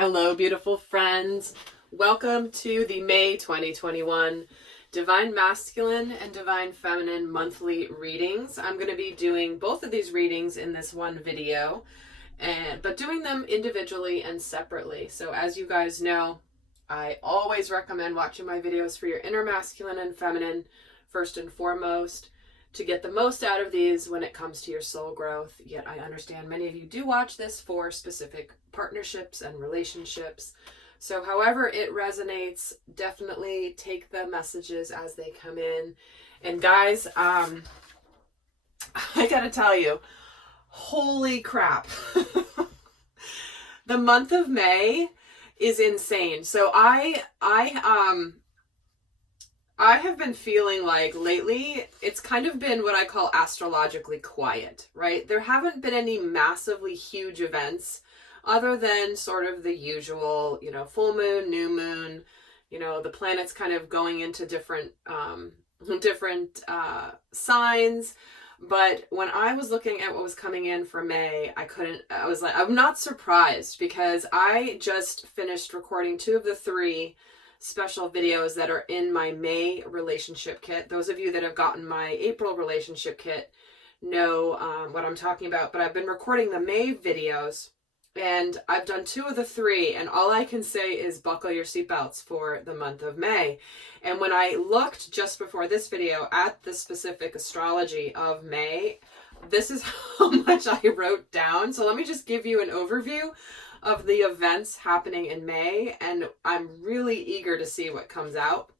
Hello, beautiful friends. Welcome to the May 2021 Divine Masculine and Divine Feminine monthly readings. I'm going to be doing both of these readings in this one video, but doing them individually and separately. So as you guys know, I always recommend watching my videos for your inner masculine and feminine first and foremost, to get the most out of these when it comes to your soul growth. Yet I understand many of you do watch this for specific partnerships and relationships. So however it resonates, definitely take the messages as they come in. And guys, I gotta tell you, holy crap. The month of May is insane. So I have been feeling like lately it's kind of been what I call astrologically quiet, right? There haven't been any massively huge events other than sort of the usual, full moon, new moon, the planets kind of going into different signs. But when I was looking at what was coming in for May, I'm not surprised, because I just finished recording 2 of the 3 special videos that are in my May relationship kit. Those of you that have gotten my April relationship kit know what I'm talking about, but I've been recording the May videos and I've done 2 of the 3, and all I can say is buckle your seatbelts for the month of May. And when I looked just before this video at the specific astrology of May, this is how much I wrote down. So let me just give you an overview of the events happening in May, and I'm really eager to see what comes out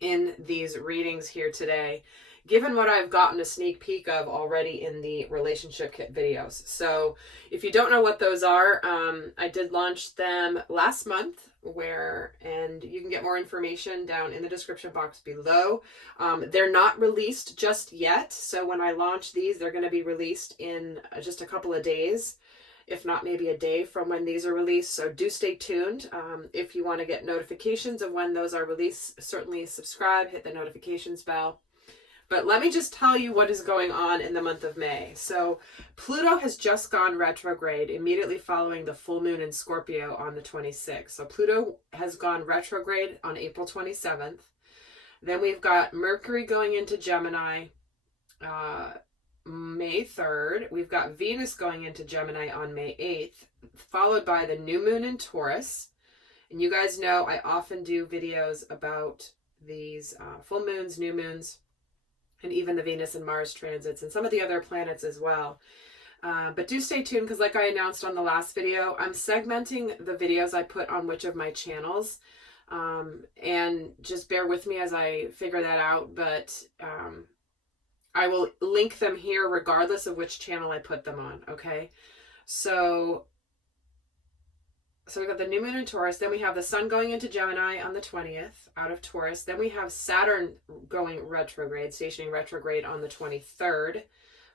in these readings here today, given what I've gotten a sneak peek of already in the relationship kit videos. So if you don't know what those are, I did launch them last month, and you can get more information down in the description box below. They're not released just yet, so when I launch these, they're going to be released in just a couple of days, if not maybe a day from when these are released. So do stay tuned. If you want to get notifications of when those are released, certainly subscribe, hit the notifications bell. But let me just tell you what is going on in the month of May. So Pluto has just gone retrograde immediately following the full moon in Scorpio on the 26th. So Pluto has gone retrograde on April 27th. Then we've got Mercury going into Gemini, May 3rd. We've got Venus going into Gemini on May 8th, followed by the new moon in Taurus. And you guys know I often do videos about these full moons, new moons, and even the Venus and Mars transits and some of the other planets as well. But do stay tuned, because like I announced on the last video, I'm segmenting the videos I put on which of my channels. And just bear with me as I figure that out. But I will link them here regardless of which channel I put them on, okay? So we've got the new moon in Taurus. Then we have the sun going into Gemini on the 20th out of Taurus. Then we have Saturn going retrograde, stationing retrograde on the 23rd,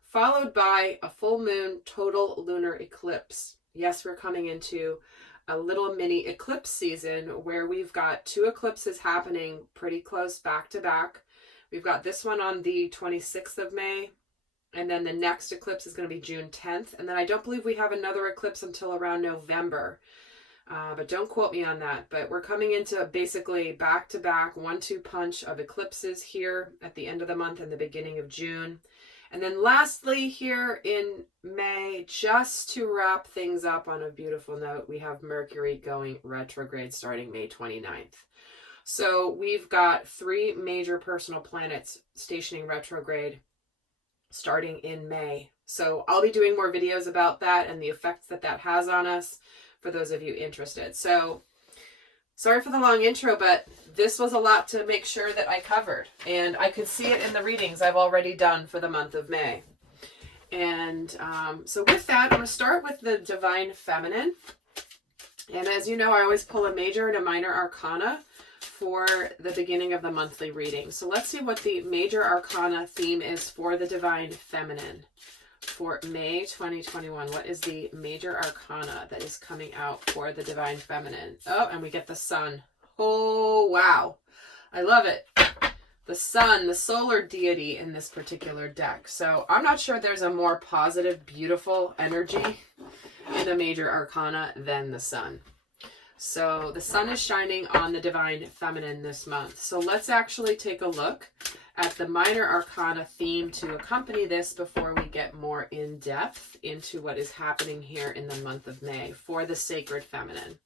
followed by a full moon total lunar eclipse. Yes, we're coming into a little mini eclipse season where we've got 2 eclipses happening pretty close back to back. We've got this one on the 26th of May, and then the next eclipse is going to be June 10th. And then I don't believe we have another eclipse until around November, but don't quote me on that. But we're coming into basically back-to-back 1-2 punch of eclipses here at the end of the month and the beginning of June. And then lastly here in May, just to wrap things up on a beautiful note, we have Mercury going retrograde starting May 29th. So we've got 3 major personal planets stationing retrograde starting in May. So I'll be doing more videos about that and the effects that that has on us for those of you interested. So sorry for the long intro, but this was a lot to make sure that I covered. And I could see it in the readings I've already done for the month of May. And so with that, I'm going to start with the Divine Feminine. And as you know, I always pull a major and a minor arcana for the beginning of the monthly reading. So let's see what the major arcana theme is for the Divine Feminine for May 2021. What is the major arcana that is coming out for the Divine Feminine? Oh, and we get the sun. Oh, wow. I love it. The sun, the solar deity in this particular deck. So I'm not sure there's a more positive, beautiful energy in the major arcana than the sun. So the sun is shining on the divine feminine this month. So let's actually take a look at the minor arcana theme to accompany this before we get more in depth into what is happening here in the month of May for the sacred feminine.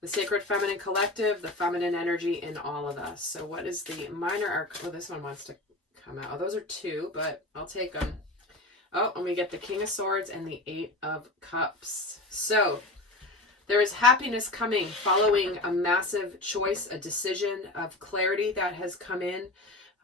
The sacred feminine collective, the feminine energy in all of us. So what is the minor arcana? Oh, this one wants to come out. Oh, those are two, but I'll take them. Oh, and we get the King of Swords and the Eight of Cups. So there is happiness coming following a massive choice, a decision of clarity that has come in,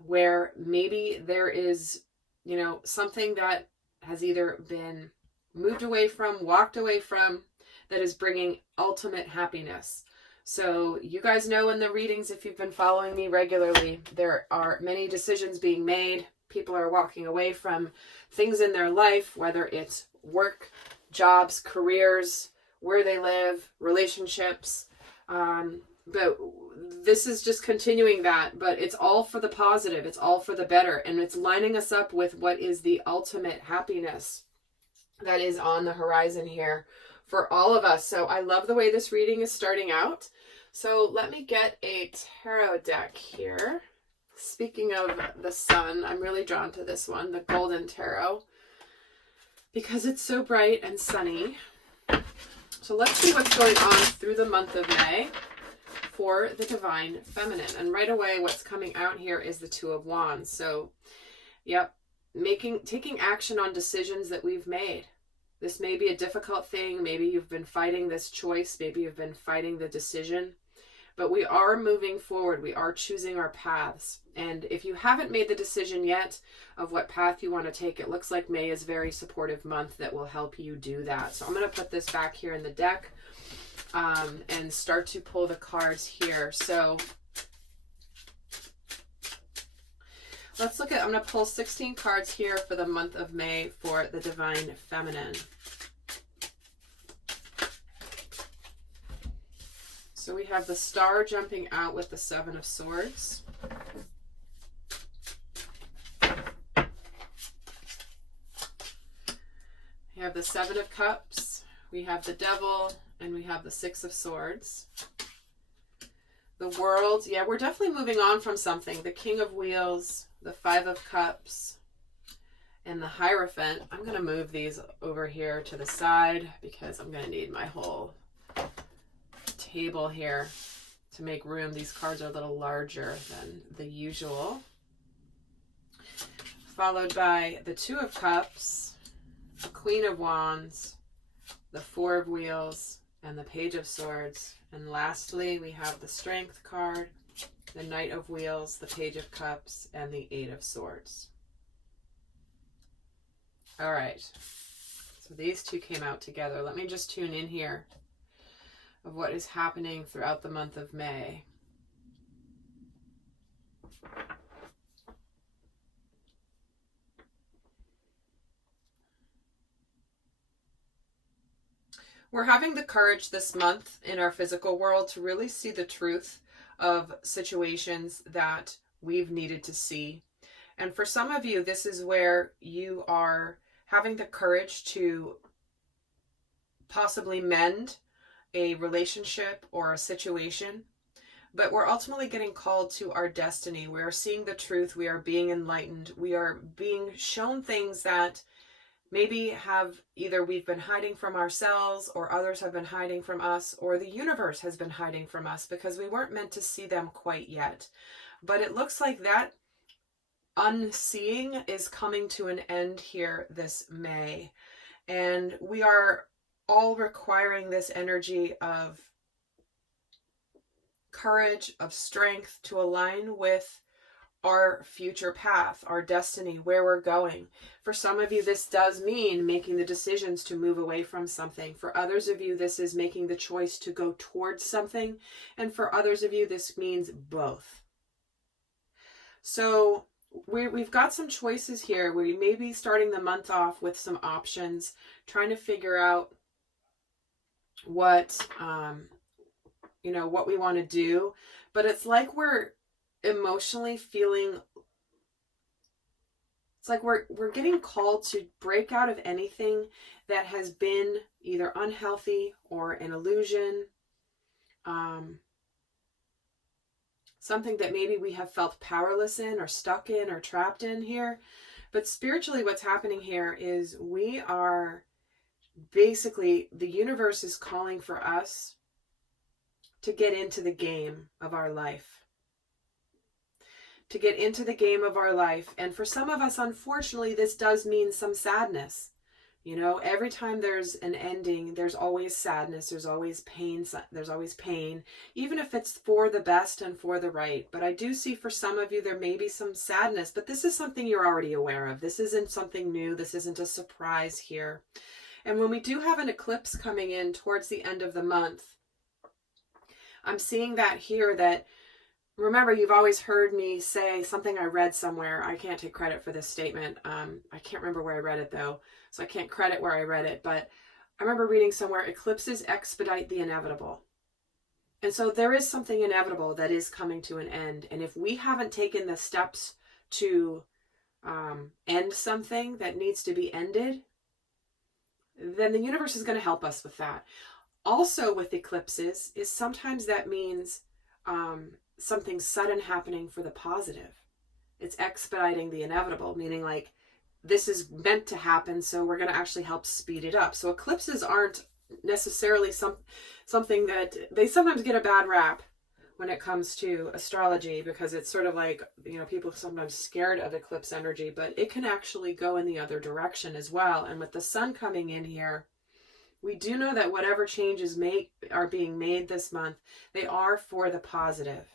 where maybe there is, you know, something that has either been moved away from, walked away from, that is bringing ultimate happiness. So you guys know in the readings, if you've been following me regularly, there are many decisions being made. People are walking away from things in their life, whether it's work, jobs, careers, where they live, relationships. But this is just continuing that, but it's all for the positive. It's all for the better. And it's lining us up with what is the ultimate happiness that is on the horizon here for all of us. So I love the way this reading is starting out. So let me get a tarot deck here. Speaking of the sun, I'm really drawn to this one, the Golden Tarot, because it's so bright and sunny. So let's see what's going on through the month of May for the divine feminine. And right away, what's coming out here is the Two of Wands. So, yep, taking action on decisions that we've made. This may be a difficult thing. Maybe you've been fighting this choice. Maybe you've been fighting the decision. But we are moving forward. We are choosing our paths. And if you haven't made the decision yet of what path you want to take, it looks like May is a very supportive month that will help you do that. So I'm going to put this back here in the deck and start to pull the cards here. So let's look at, I'm going to pull 16 cards here for the month of May for the divine feminine. So we have the Star jumping out with the Seven of Swords. We have the Seven of Cups. We have the Devil, and we have the Six of Swords. The World. Yeah, we're definitely moving on from something. The King of Wheels, the Five of Cups, and the Hierophant. I'm going to move these over here to the side because I'm going to need my whole table here to make room. These cards are a little larger than the usual. Followed by the Two of Cups, the Queen of Wands, the Four of Wheels, and the Page of Swords. And lastly, we have the Strength card, the Knight of Wheels, the Page of Cups, and the Eight of Swords. All right. So these two came out together. Let me just tune in here of what is happening throughout the month of May. We're having the courage this month in our physical world to really see the truth of situations that we've needed to see. And for some of you, this is where you are having the courage to possibly mend a relationship or a situation, but we're ultimately getting called to our destiny. We are seeing the truth. We are being enlightened. We are being shown things that maybe have either we've been hiding from ourselves, or others have been hiding from us, or the universe has been hiding from us because we weren't meant to see them quite yet. But it looks like that unseeing is coming to an end here this May. And we are all requiring this energy of courage, of strength to align with our future path, our destiny, where we're going. For some of you, this does mean making the decisions to move away from something. For others of you, this is making the choice to go towards something. And for others of you, this means both. So we've got some choices here. We may be starting the month off with some options, trying to figure out what what we want to do, but it's like we're emotionally feeling, it's like we're getting called to break out of anything that has been either unhealthy or an illusion, something that maybe we have felt powerless in or stuck in or trapped in here. But spiritually, what's happening here is we are basically, the universe is calling for us to get into the game of our life. To get into the game of our life. And for some of us, unfortunately, this does mean some sadness. You know, every time there's an ending, there's always sadness, there's always pain, even if it's for the best and for the right. But I do see for some of you, there may be some sadness, but this is something you're already aware of. This isn't something new. This isn't a surprise here. And when we do have an eclipse coming in towards the end of the month, I'm seeing that here, that, remember, you've always heard me say something I read somewhere. I can't take credit for this statement. I can't remember where I read it though, so I can't credit where I read it. But I remember reading somewhere, eclipses expedite the inevitable. And so there is something inevitable that is coming to an end. And if we haven't taken the steps to end something that needs to be ended, then the universe is going to help us with that. Also with eclipses is sometimes that means something sudden happening for the positive. It's expediting the inevitable, meaning like this is meant to happen, so we're going to actually help speed it up. So eclipses aren't necessarily something that, they sometimes get a bad rap when it comes to astrology, because it's sort of like, you know, people are sometimes scared of eclipse energy, but it can actually go in the other direction as well. And with the sun coming in here, we do know that whatever changes are being made this month, they are for the positive.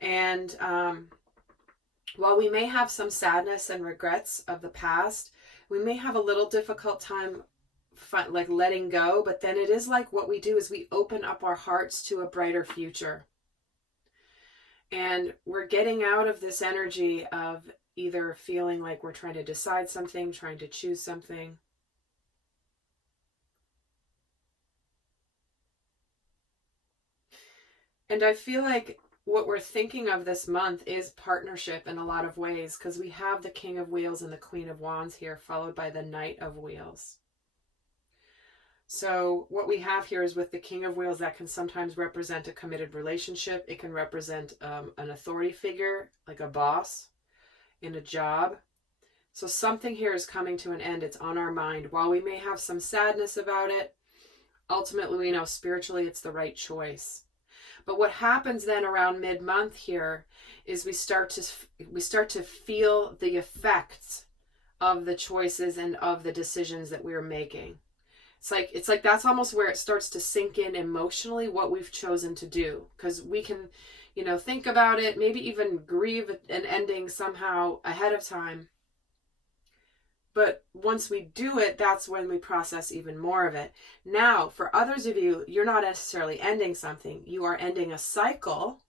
And while we may have some sadness and regrets of the past, we may have a little difficult time like letting go, but then it is like what we do is we open up our hearts to a brighter future. And we're getting out of this energy of either feeling like we're trying to decide something, trying to choose something. And I feel like what we're thinking of this month is partnership in a lot of ways, because we have the King of Wheels and the Queen of Wands here, followed by the Knight of Wheels. So what we have here is with the King of Wheels, that can sometimes represent a committed relationship. It can represent an authority figure, like a boss in a job. So something here is coming to an end. It's on our mind. While we may have some sadness about it, ultimately we know spiritually it's the right choice. But what happens then around mid-month here is we start to feel the effects of the choices and of the decisions that we're making. It's like that's almost where it starts to sink in emotionally what we've chosen to do, because we can, you know, think about it, maybe even grieve an ending somehow ahead of time. But once we do it, that's when we process even more of it. Now, for others of you, you're not necessarily ending something. You are ending a cycle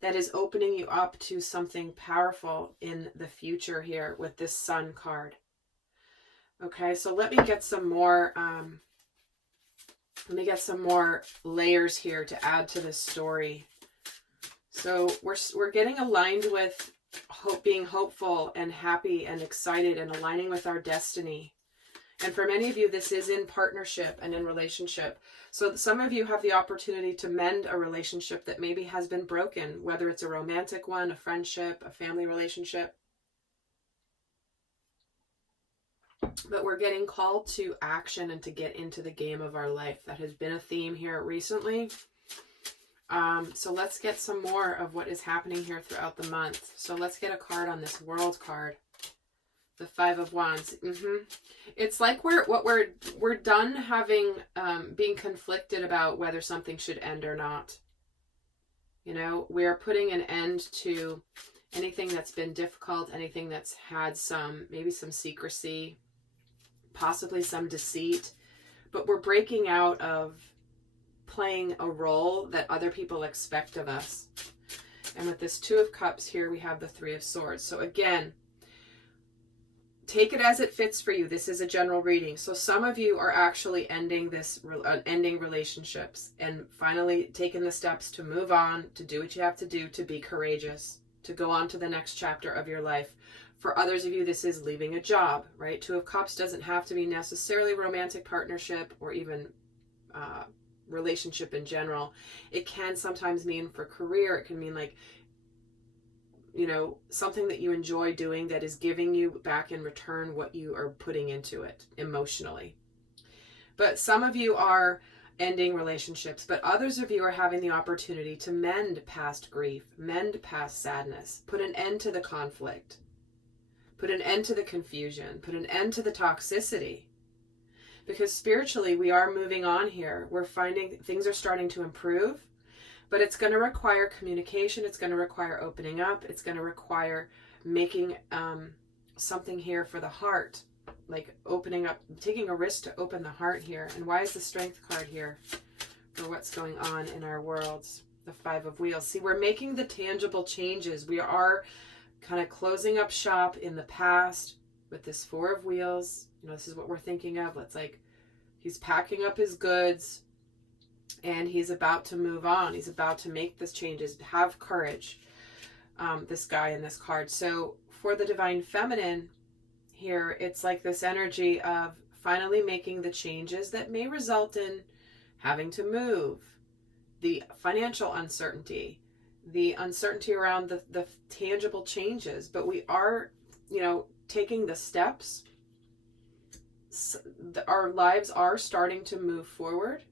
that is opening you up to something powerful in the future here with this Sun card. Okay, so let me get some more layers here to add to this story. So we're getting aligned with being hopeful and happy and excited and aligning with our destiny. And for many of you, this is in partnership and in relationship. So some of you have the opportunity to mend a relationship that maybe has been broken, whether it's a romantic one, a friendship, a family relationship. But we're getting called to action and to get into the game of our life. That has been a theme here recently. So let's get some more of what is happening here throughout the month. So let's get a card on this World card. The Five of Wands. It's like we're done having being conflicted about whether something should end or not. You know, we're putting an end to anything that's been difficult, anything that's had maybe some secrecy, possibly some deceit, but we're breaking out of playing a role that other people expect of us. And with this Two of Cups here, we have the Three of Swords. So again, take it as it fits for you. This is a general reading. So some of you are actually ending relationships and finally taking the steps to move on, to do what you have to do, to be courageous, to go on to the next chapter of your life. For others of you, this is leaving a job, right? Two of Cups doesn't have to be necessarily romantic partnership or even relationship in general. It can sometimes mean for career, it can mean like, you know, something that you enjoy doing that is giving you back in return what you are putting into it emotionally. But some of you are ending relationships, but others of you are having the opportunity to mend past grief, mend past sadness, put an end to the conflict, put an end to the confusion, put an end to the toxicity. Because spiritually, we are moving on here. We're finding things are starting to improve. But it's going to require communication. It's going to require opening up. It's going to require making something here for the heart. Like opening up, taking a risk to open the heart here. And why is the Strength card here for what's going on in our worlds? The Five of Wheels. See, we're making the tangible changes. We are kind of closing up shop in the past with this Four of Wheels. You know, this is what we're thinking of. Let's like, he's packing up his goods. And he's about to move on. He's about to make these changes. Have courage, this guy in this card. So for the Divine Feminine here, it's like this energy of finally making the changes that may result in having to move, the financial uncertainty, the uncertainty around the tangible changes. But we are, you know, taking the steps. Our lives are starting to move forward.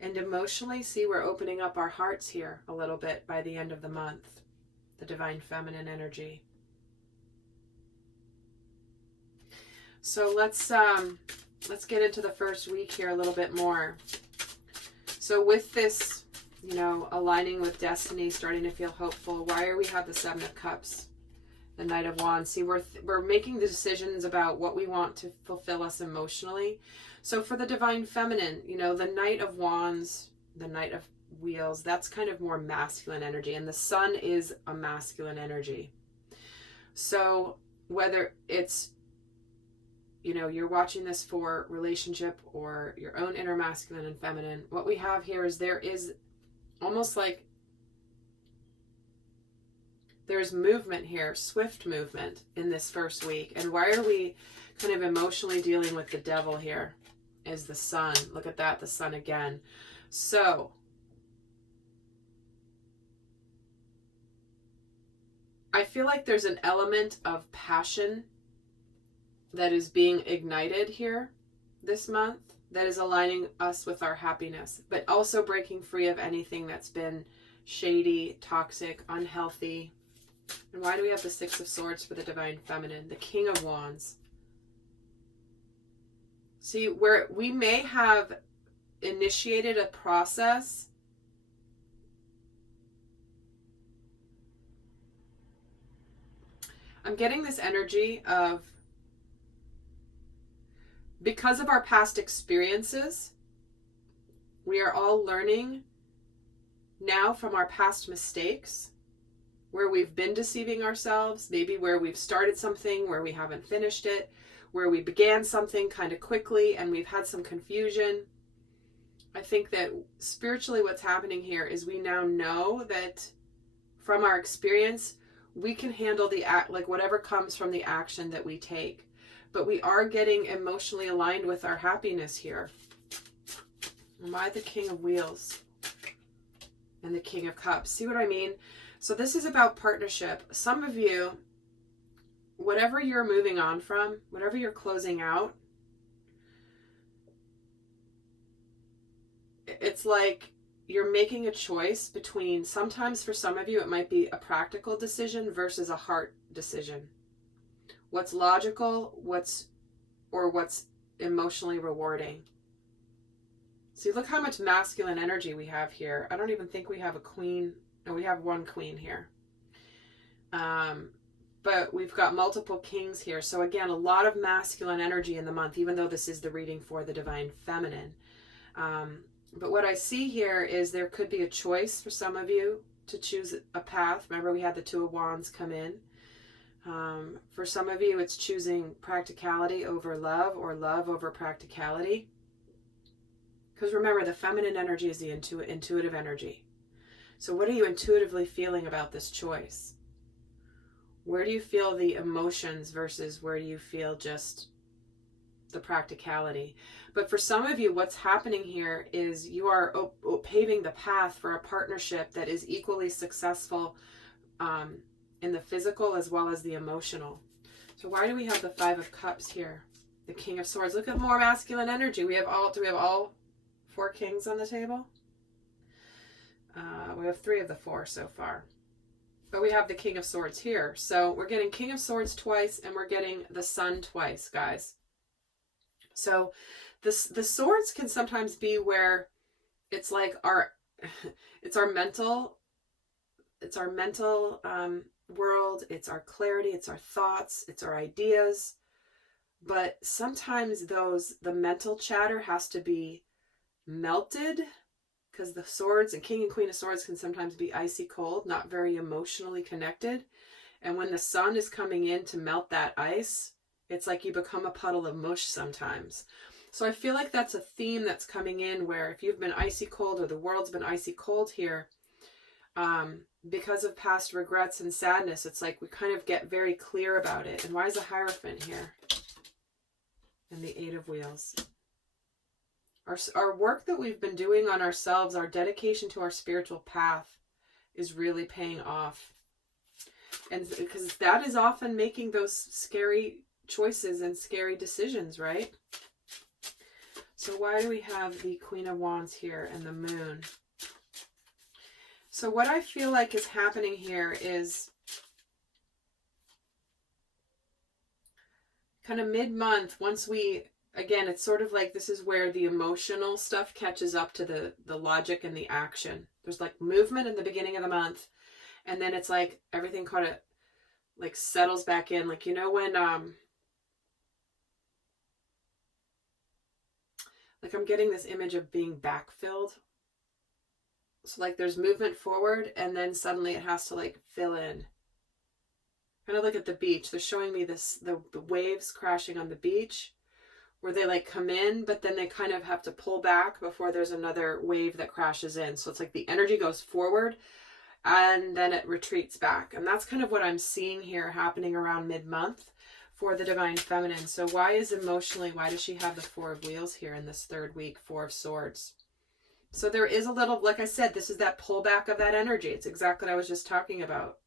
And emotionally, see, we're opening up our hearts here a little bit by the end of the month. The Divine Feminine energy. So let's get into the first week here a little bit more. So with this, you know, aligning with destiny, starting to feel hopeful, why are we have the Seven of Cups, the Knight of Wands? See, we're making the decisions about what we want to fulfill us emotionally. So for the Divine Feminine, you know, the Knight of Wands, the Knight of Wheels, that's kind of more masculine energy. And the Sun is a masculine energy. So whether it's, you know, you're watching this for relationship or your own inner masculine and feminine, what we have here is there is almost like there's movement here, swift movement in this first week. And why are we kind of emotionally dealing with the Devil here? Is the Sun. Look at that, the Sun again. So I feel like there's an element of passion that is being ignited here this month that is aligning us with our happiness, but also breaking free of anything that's been shady, toxic, unhealthy. And why do we have the Six of Swords for the Divine Feminine? The King of Wands. See, where we may have initiated a process I'm getting this energy of, because of our past experiences, we are all learning now from our past mistakes, where we've been deceiving ourselves, maybe where we've started something, where we haven't finished it, where we began something kind of quickly and we've had some confusion. I think that spiritually what's happening here is we now know that from our experience, we can handle the act, like whatever comes from the action that we take. But we are getting emotionally aligned with our happiness here. Am I the King of Wheels and the King of Cups? See what I mean? So this is about partnership. Some of you, whatever you're moving on from, whatever you're closing out, it's like you're making a choice between, sometimes for some of you it might be a practical decision versus a heart decision. What's logical, what's emotionally rewarding. See, look how much masculine energy we have here. I don't even think we have a queen. No, we have one queen here. But we've got multiple kings here. So again, a lot of masculine energy in the month, even though this is the reading for the Divine Feminine. But what I see here is there could be a choice for some of you to choose a path. Remember, we had the Two of Wands come in. For some of you, it's choosing practicality over love, or love over practicality. Because remember, the feminine energy is the intuitive energy. So what are you intuitively feeling about this choice? Where do you feel the emotions versus where do you feel just the practicality. But for some of you, what's happening here is you are paving the path for a partnership that is equally successful in the physical as well as the emotional. So why do we have the Five of Cups here? The King of Swords. Look at more masculine energy. Do we have all four kings on the table? We have 3 of the 4 so far. But we have the King of Swords here. So we're getting King of Swords twice, and we're getting the Sun twice, guys. So the swords can sometimes be where it's like it's our mental world, it's our clarity, it's our thoughts, it's our ideas. But sometimes the mental chatter has to be melted, because the swords and King and Queen of Swords can sometimes be icy cold, not very emotionally connected. And when the sun is coming in to melt that ice, it's like you become a puddle of mush sometimes. So I feel like that's a theme that's coming in, where if you've been icy cold or the world's been icy cold here, because of past regrets and sadness, it's like we kind of get very clear about it. And why is the Hierophant here? And the 8 of Wheels. Our work that we've been doing on ourselves, our dedication to our spiritual path, is really paying off. And because that is often making those scary choices and scary decisions, right? So why do we have the Queen of Wands here and the Moon? So what I feel like is happening here is kind of mid-month, once we, again, it's sort of like this is where the emotional stuff catches up to the logic and the action. There's like movement in the beginning of the month, and then it's like everything kind of like settles back in. Like, you know, when like I'm getting this image of being backfilled. So like there's movement forward, and then suddenly it has to like fill in. Kind of like at the beach. They're showing me this, the waves crashing on the beach, where they like come in, but then they kind of have to pull back before there's another wave that crashes in. So it's like the energy goes forward and then it retreats back. And that's kind of what I'm seeing here happening around mid-month for the Divine Feminine. So why does she have the 4 of Wheels here in this 3rd week, 4 of Swords? So there is a little, like I said, this is that pullback of that energy. It's exactly what I was just talking about.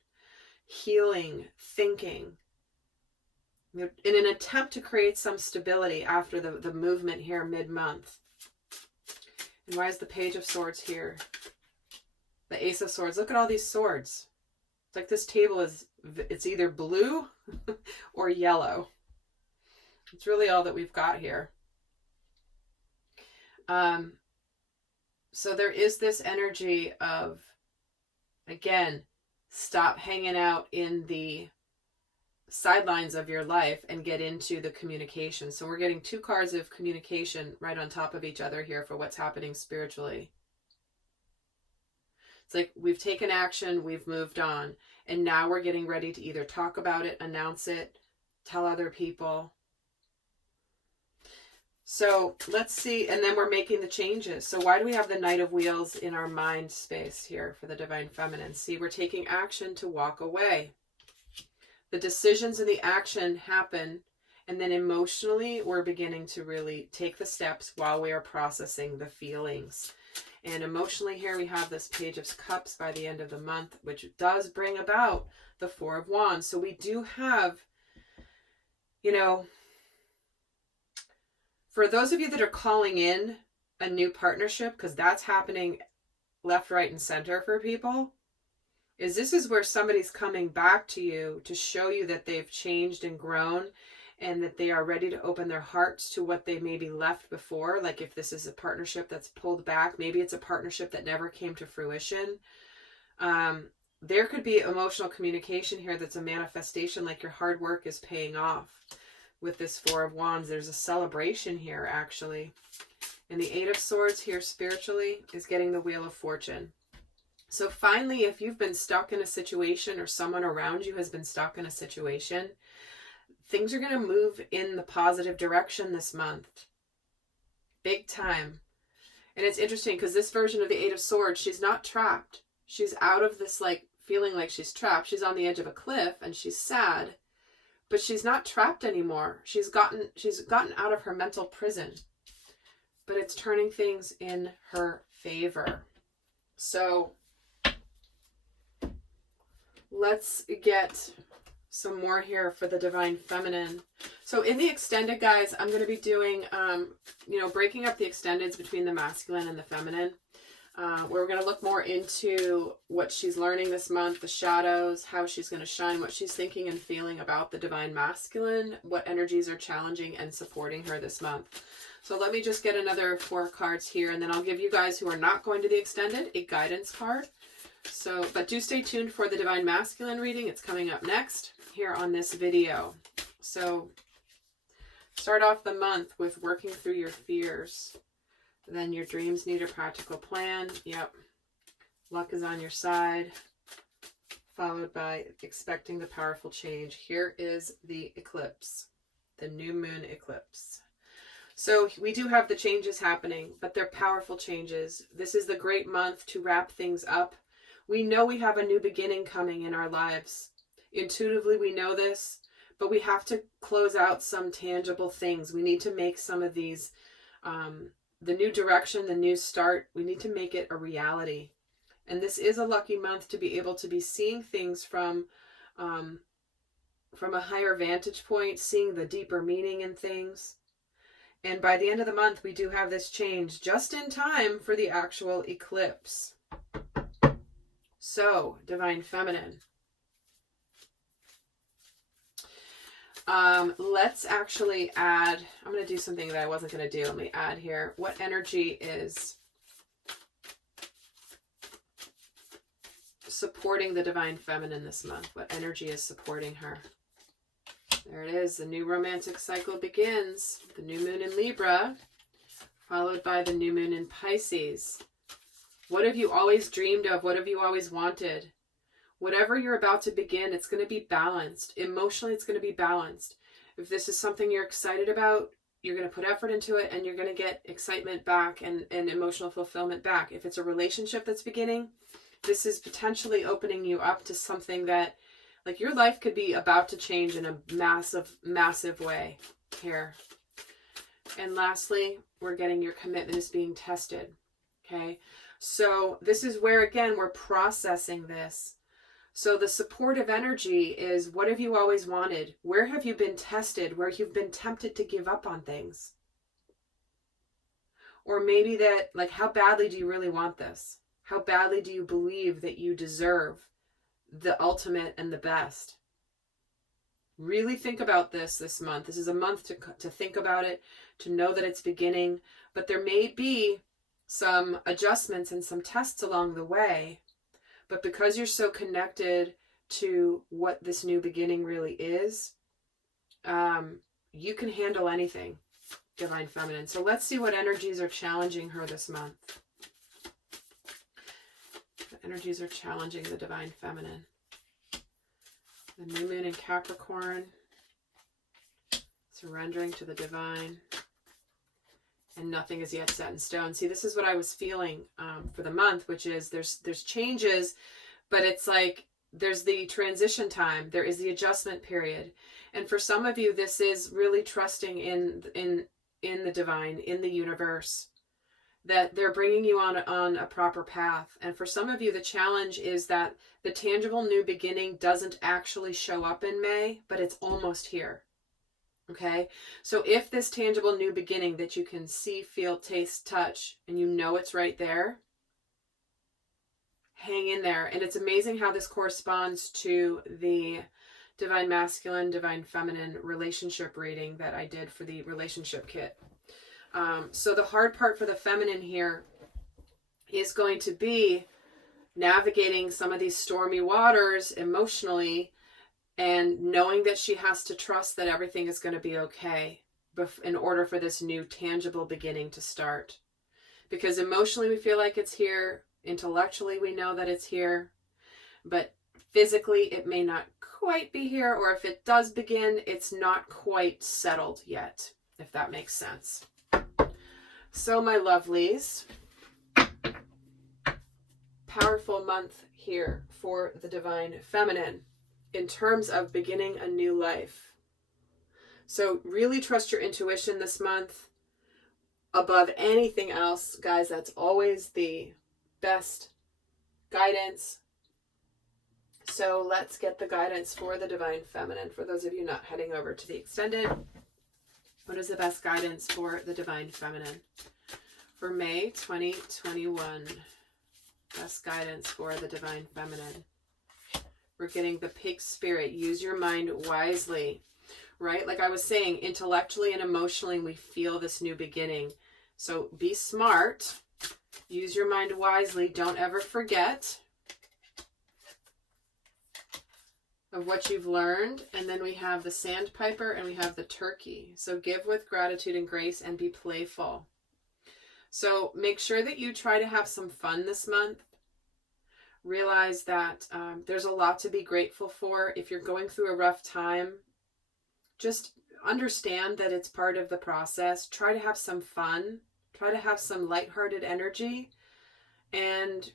Healing, thinking, in an attempt to create some stability after the movement here mid-month. And why is the Page of Swords here? The Ace of Swords. Look at all these swords. It's like this table it's either blue or yellow. It's really all that we've got here. So there is this energy of, again, stop hanging out in the sidelines of your life and get into the communication. So we're getting 2 cards of communication right on top of each other here for what's happening spiritually. It's like we've taken action, we've moved on, and now we're getting ready to either talk about it, announce it, tell other people. So let's see, and then we're making the changes. So why do we have the Knight of Wheels in our mind space here for the Divine Feminine? See, we're taking action to walk away. The decisions and the action happen, and then emotionally we're beginning to really take the steps while we are processing the feelings. And emotionally here we have this Page of Cups by the end of the month, which does bring about the 4 of Wands. So we do have, you know, for those of you that are calling in a new partnership, because that's happening left, right, and center for people, this is where somebody's coming back to you to show you that they've changed and grown, and that they are ready to open their hearts to what they maybe left before. Like if this is a partnership that's pulled back, maybe it's a partnership that never came to fruition. There could be emotional communication here that's a manifestation, like your hard work is paying off. With this 4 of Wands, there's a celebration here, actually. And the 8 of Swords here spiritually is getting the Wheel of Fortune. So finally, if you've been stuck in a situation, or someone around you has been stuck in a situation, things are going to move in the positive direction this month. Big time. And it's interesting because this version of the 8 of Swords, she's not trapped. She's out of this like feeling like she's trapped. She's on the edge of a cliff and she's sad. but she's not trapped anymore. She's gotten out of her mental prison, but it's turning things in her favor. So let's get some more here for the Divine Feminine. So in the extended, guys, I'm going to be doing, breaking up the extendeds between the masculine and the feminine. We're going to look more into what she's learning this month, the shadows, how she's going to shine, what she's thinking and feeling about the Divine Masculine, what energies are challenging and supporting her this month. So let me just get another 4 cards here, and then I'll give you guys who are not going to the extended a guidance card. So, but do stay tuned for the Divine Masculine reading. It's coming up next here on this video. So start off the month with working through your fears. Then your dreams need a practical plan. Yep. Luck is on your side. Followed by expecting the powerful change. Here is the eclipse. The new moon eclipse. So we do have the changes happening, but they're powerful changes. This is the great month to wrap things up. We know we have a new beginning coming in our lives. Intuitively, we know this, but we have to close out some tangible things. We need to make some of these, the new direction, the new start, we need to make it a reality. And this is a lucky month to be able to be seeing things from a higher vantage point, seeing the deeper meaning in things. And by the end of the month, we do have this change just in time for the actual eclipse. So, Divine Feminine. Let's actually add, I'm going to do something that I wasn't going to do. Let me add here. What energy is supporting the Divine Feminine this month? What energy is supporting her? There it is. The new romantic cycle begins. The new moon in Libra, followed by the new moon in Pisces. What have you always dreamed of? What have you always wanted? Whatever you're about to begin, it's going to be balanced. Emotionally, it's going to be balanced. If this is something you're excited about, you're going to put effort into it and you're going to get excitement back and emotional fulfillment back. If it's a relationship that's beginning, this is potentially opening you up to something that, like, your life could be about to change in a massive, massive way here. And lastly, we're getting your commitment is being tested. Okay. So this is where, again, we're processing this. So the supportive energy is, what have you always wanted? Where have you been tested? Where you've been tempted to give up on things? Or maybe that, like, how badly do you really want this? How badly do you believe that you deserve the ultimate and the best? Really think about this month. This is a month to think about it, to know that it's beginning. But there may be some adjustments and some tests along the way. But because you're so connected to what this new beginning really is, you can handle anything, Divine Feminine. So let's see what energies are challenging her this month. What energies are challenging the Divine Feminine? The new moon in Capricorn, surrendering to the divine, and nothing is yet set in stone. See, this is what I was feeling for the month, which is there's changes, but it's like there's the transition time, there is the adjustment period, and for some of you, this is really trusting in the divine, in the universe, that they're bringing you on a proper path. And for some of you, the challenge is that the tangible new beginning doesn't actually show up in May, but it's almost here. Okay, so if this tangible new beginning that you can see, feel, taste, touch, and you know it's right there, hang in there. And it's amazing how this corresponds to the Divine Masculine, Divine Feminine relationship reading that I did for the relationship kit. So the hard part for the feminine here is going to be navigating some of these stormy waters emotionally, and knowing that she has to trust that everything is going to be okay in order for this new tangible beginning to start. Because emotionally we feel like it's here, intellectually we know that it's here, but physically it may not quite be here, or if it does begin, it's not quite settled yet, if that makes sense. So my lovelies, powerful month here for the Divine Feminine in terms of beginning a new life. So really trust your intuition this month above anything else. Guys, that's always the best guidance. So let's get the guidance for the Divine Feminine. For those of you not heading over to the extended, what is the best guidance for the Divine Feminine for May 2021? Best guidance for the Divine Feminine. We're getting the Pig Spirit. Use your mind wisely, right? Like I was saying, intellectually and emotionally, we feel this new beginning. So be smart. Use your mind wisely. Don't ever forget of what you've learned. And then we have the Sandpiper and we have the Turkey. So give with gratitude and grace and be playful. So make sure that you try to have some fun this month. Realize that there's a lot to be grateful for. If you're going through a rough time, just understand that it's part of the process. Try to have some fun. Try to have some lighthearted energy. And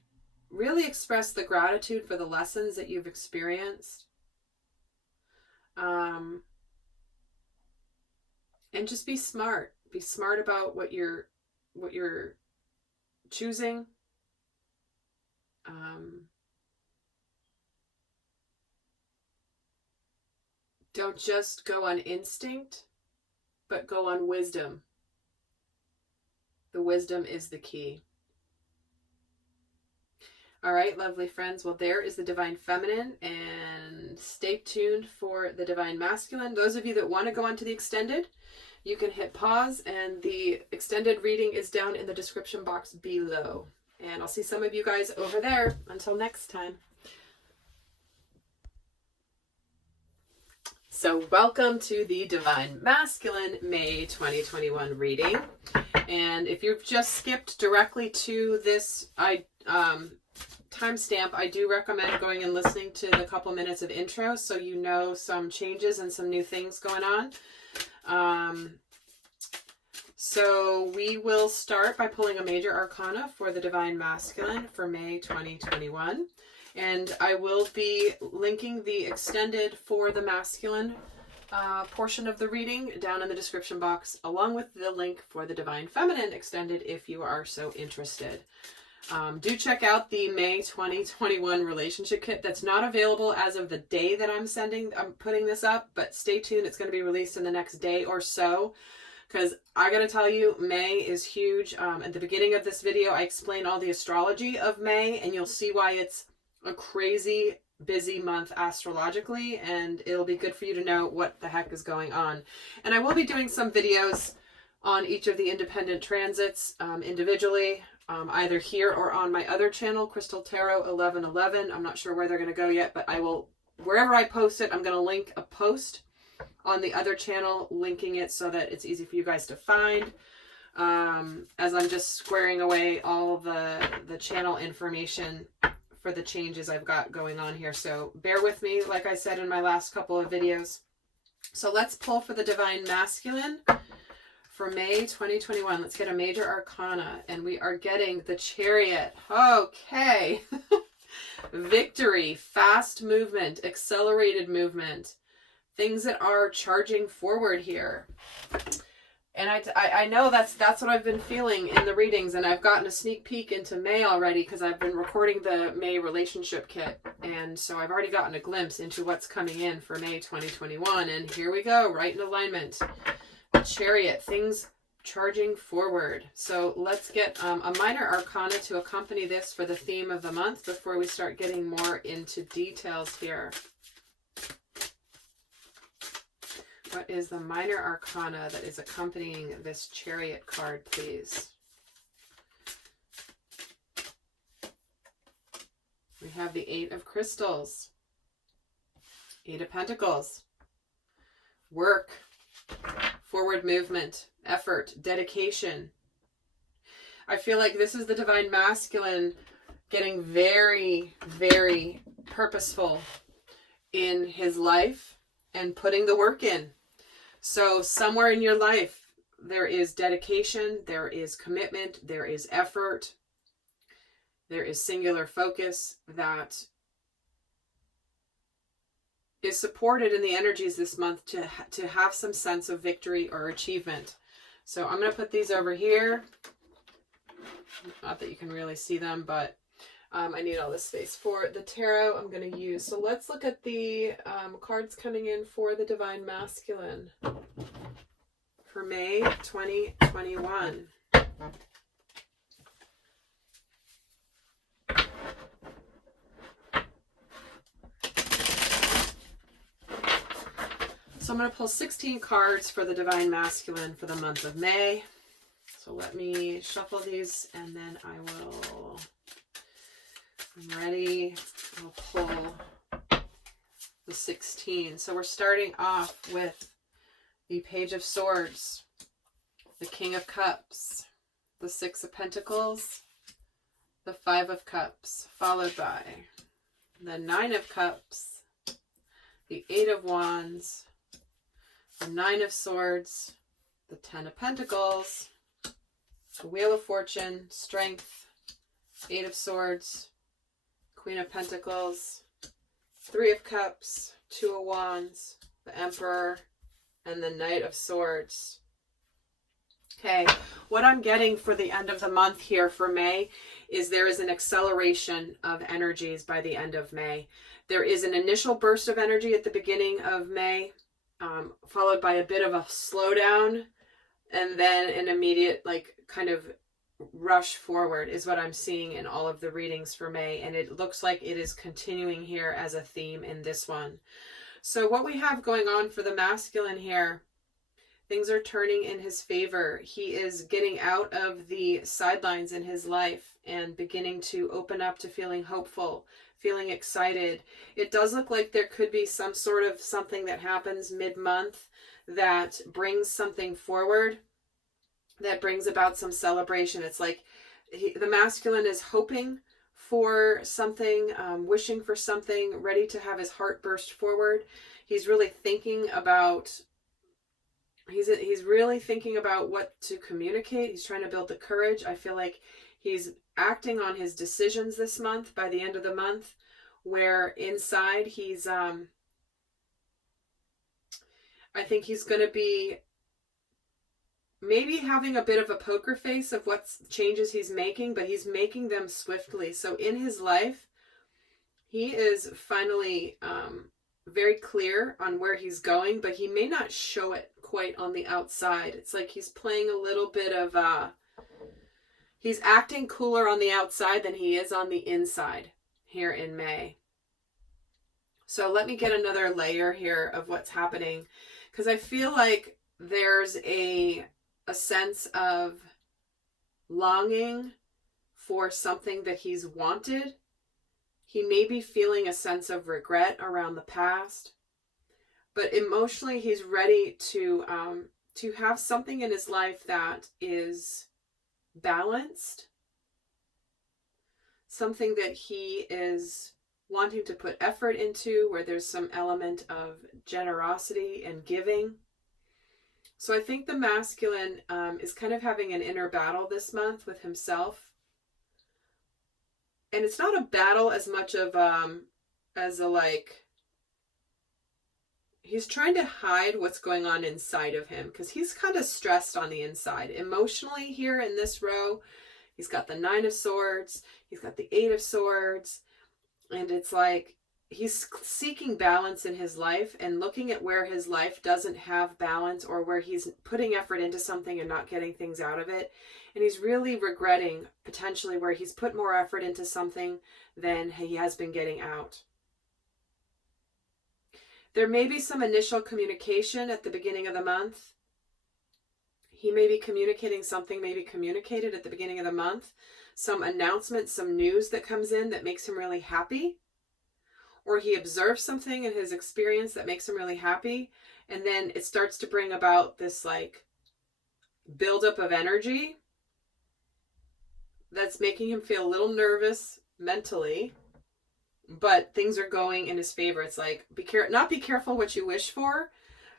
really express the gratitude for the lessons that you've experienced. And just be smart. Be smart about what you're choosing. Don't just go on instinct, but go on wisdom. The wisdom is the key. All right, lovely friends. Well, there is the Divine Feminine, and stay tuned for the Divine Masculine. Those of you that want to go on to the extended, you can hit pause, and the extended reading is down in the description box below. And I'll see some of you guys over there. Until next time. So welcome to the Divine Masculine May 2021 reading. And if you've just skipped directly to this timestamp, I do recommend going and listening to the couple minutes of intro so you know some changes and some new things going on. So we will start by pulling a major arcana for the Divine Masculine for May 2021. And I will be linking the extended for the masculine portion of the reading down in the description box, along with the link for the Divine Feminine extended if you are so interested. Do check out the May 2021 relationship kit. That's not available as of the day that I'm putting this up, but stay tuned. It's going to be released in the next day or so. Because I got to tell you, May is huge. At the beginning of this video, I explain all the astrology of May, and you'll see why it's a crazy busy month astrologically, and it'll be good for you to know what the heck is going on. And I will be doing some videos on each of the independent transits individually, either here or on my other channel, Crystal Tarot 1111. I'm not sure where they're going to go yet, but I will, wherever I post it, I'm going to link a post on the other channel, linking it so that it's easy for you guys to find, as I'm just squaring away all the channel information for the changes I've got going on here. So bear with me, like I said in my last couple of videos. So let's pull for the Divine Masculine for May 2021. Let's get a major arcana, and we are getting the Chariot. Okay. Victory, fast movement, accelerated movement. Things that are charging forward here. And I know that's what I've been feeling in the readings, and I've gotten a sneak peek into May already because I've been recording the May relationship kit. And so I've already gotten a glimpse into what's coming in for May 2021. And here we go, right in alignment. The Chariot, things charging forward. So let's get a minor arcana to accompany this for the theme of the month before we start getting more into details here. What is the minor arcana that is accompanying this Chariot card, please? We have the Eight of Crystals, Eight of Pentacles, work, forward movement, effort, dedication. I feel like this is the Divine Masculine getting very, very purposeful in his life and putting the work in. So somewhere in your life, there is dedication, there is commitment, there is effort, there is singular focus that is supported in the energies this month to have some sense of victory or achievement. So I'm going to put these over here. Not that you can really see them, but I need all this space for the tarot I'm going to use. So let's look at the cards coming in for the Divine Masculine for May 2021. So I'm going to pull 16 cards for the Divine Masculine for the month of May. So let me shuffle these and then I will, I'm ready. I'll pull the 16. So we're starting off with the Page of Swords, the King of Cups, the Six of Pentacles, the Five of Cups, followed by the Nine of Cups, the Eight of Wands, the Nine of Swords, the Ten of Pentacles, the Wheel of Fortune, Strength, Eight of Swords, Queen of Pentacles, Three of Cups, Two of Wands, the Emperor, and the Knight of Swords. Okay, what I'm getting for the end of the month here for May is there is an acceleration of energies by the end of May. There is an initial burst of energy at the beginning of May, followed by a bit of a slowdown, and then an immediate, like, kind of rush forward is what I'm seeing in all of the readings for May. And it looks like it is continuing here as a theme in this one. So what we have going on for the masculine here, things are turning in his favor. He is getting out of the sidelines in his life and beginning to open up to feeling hopeful, feeling excited. It does look like there could be some sort of something that happens mid-month that brings something forward, that brings about some celebration. It's like the masculine is hoping for something, wishing for something, ready to have his heart burst forward. He's really thinking about, he's really thinking about what to communicate. He's trying to build the courage. I feel like he's acting on his decisions this month by the end of the month, where inside he's, I think he's going to be maybe having a bit of a poker face of what changes he's making, but he's making them swiftly. So in his life, he is finally very clear on where he's going, but he may not show it quite on the outside. It's like he's playing a little bit of, he's acting cooler on the outside than he is on the inside here in May. So let me get another layer here of what's happening, because I feel like there's a sense of longing for something that he's wanted. He may be feeling a sense of regret around the past, but emotionally he's ready to have something in his life that is balanced, something that he is wanting to put effort into, where there's some element of generosity and giving. So I think the masculine is kind of having an inner battle this month with himself. And it's not a battle as much of as a, like, he's trying to hide what's going on inside of him, because he's kind of stressed on the inside. Emotionally here in this row, he's got the Nine of Swords, he's got the Eight of Swords, and it's like he's seeking balance in his life and looking at where his life doesn't have balance, or where he's putting effort into something and not getting things out of it. And he's really regretting potentially where he's put more effort into something than he has been getting out. There may be some initial communication at the beginning of the month. He may be communicating something, maybe communicated at the beginning of the month. Some announcement, some news that comes in that makes him really happy. Or he observes something in his experience that makes him really happy. And then it starts to bring about this, like, buildup of energy that's making him feel a little nervous mentally, but things are going in his favor. It's like, not be careful what you wish for,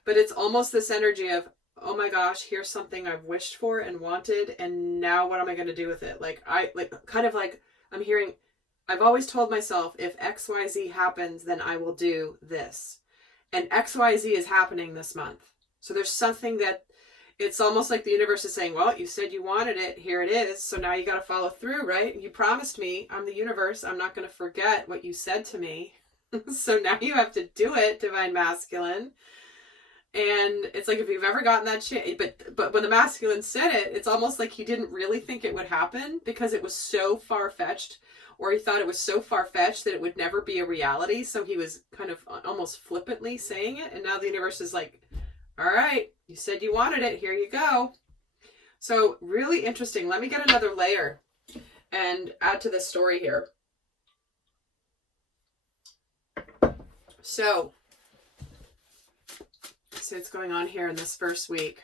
but it's almost this energy of, oh my gosh, here's something I've wished for and wanted, and now what am I going to do with it? I'm hearing, I've always told myself, if XYZ happens, then I will do this. and XYZ is happening this month. So there's something that it's almost like the universe is saying, well, you said you wanted it, here it is, so now you got to follow through, right? You promised me, I'm the universe, I'm not going to forget what you said to me. So now you have to do it, Divine Masculine. And it's like, if you've ever gotten that chance, but when the masculine said it, it's almost like he didn't really think it would happen because it was so far-fetched, or he thought it was so far-fetched that it would never be a reality. So he was kind of almost flippantly saying it. And now the universe is like, all right, you said you wanted it, here you go. So really interesting. Let me get another layer and add to this story here. So what's going on here in this first week?